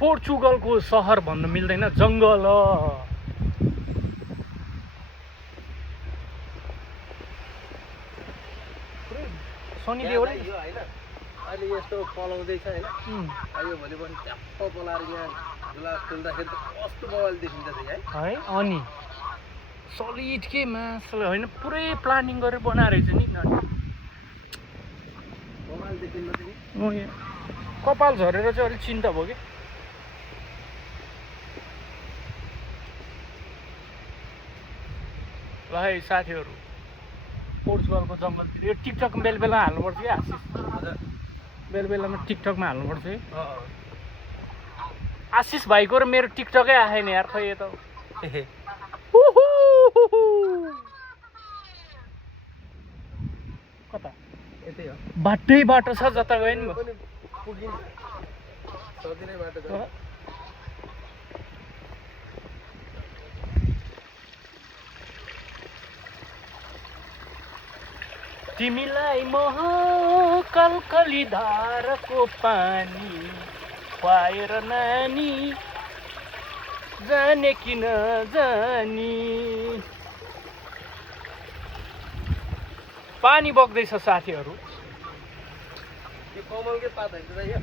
पोर्चुगलको सहर भन्न मिल्दैन, जङ्गल हो। सनी देओल अहिले यस्तो पलाउँदैछ हैन, यो भोलि पनि च्याप्प पलाएर यहाँ झुला खोल्दाखेरि त कस्तो बवाल देखिन्छ है। अनि सलिड के मासले होइन, पुरै प्लानिङ गरेर बनाएर रहेछ नि। बवाल देखिन्छ नि। कपाल झरेर चाहिँ अलिक चिन्ता भयो कि। ल है साथीहरू, पोर्चुगलको जङ्गलतिर यो टिकटक बेला बेला हाल्नुपर्छ कि आशिष, बेला बेलामा टिकटकमा हाल्नुपर्छ है। आशिष भाइको र मेरो टिकटकै आएन यार, खै यो त कता यतै हो, बाटै बाटो छ जता गयो नि। पुगिन्छ सजिलै बाटो छ। तिमीलाई मोह कलकली धारको पानी खुवाएर नानी जाने कि नजानी। पानी बग्दैछ साथीहरू। यो कमलकै पात होइन त यो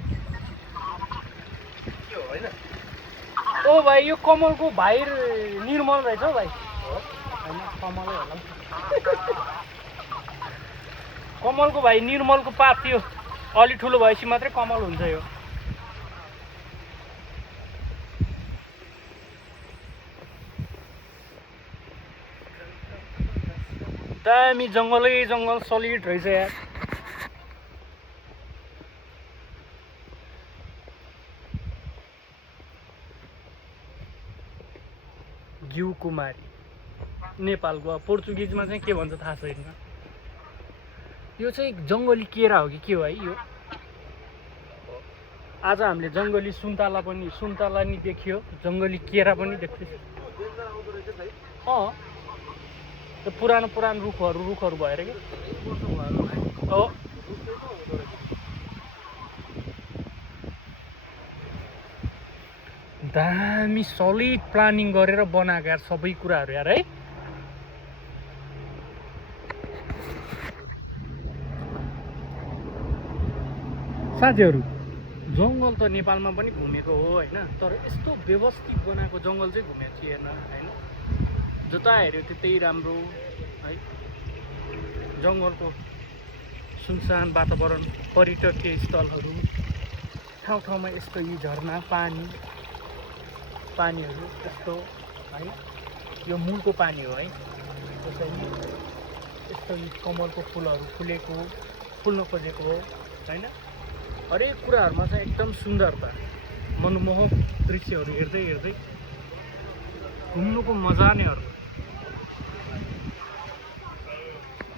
के हो होइन? ओ भाइ, यो कमलको भाइ निर्मल रहेछ हौ भाइ। होइन कमलै होला। कमलको भाइ निर्मलको पात थियो, अलि ठुलो भएपछि मात्रै कमल हुन्छ यो। दामी जङ्गलै जङ्गल सलिड रहेछ यार। घिउ कुमारी नेपालको, पोर्चुगिजमा चाहिँ के भन्छ थाहा छैन। यो चाहिँ जङ्गली केरा हो कि के हो है यो? आज हामीले जङ्गली सुन्तला नि देखियो, जङ्गली केरा पनि देख्दैछ। त्यो पुरानो रुखहरू भएर कि हो। दामी सलिड प्लानिङ गरेर बनाएको यार सबै कुराहरू यार है। साथीहरू, जङ्गल त नेपालमा पनि घुमेको हो होइन, तर यस्तो व्यवस्थित बनाएको जङ्गल चाहिँ घुमेको थिएन होइन। जता हेऱ्यो त्यतै राम्रो है। जङ्गलको सुनसान वातावरण, पर्यटकीय स्थलहरू, ठाउँ ठाउँमा यस्तो यी झरना पानीहरू यस्तो है। यो मूलको पानी हो है। त्यसैले यस्तो यी कमलको फुलहरू फुल्न खोजेको हो होइन। हरेक कुराहरूमा चाहिँ एकदम सुन्दरता, मनमोहक दृश्यहरू हेर्दै घुम्नुको मजा नै अर्को।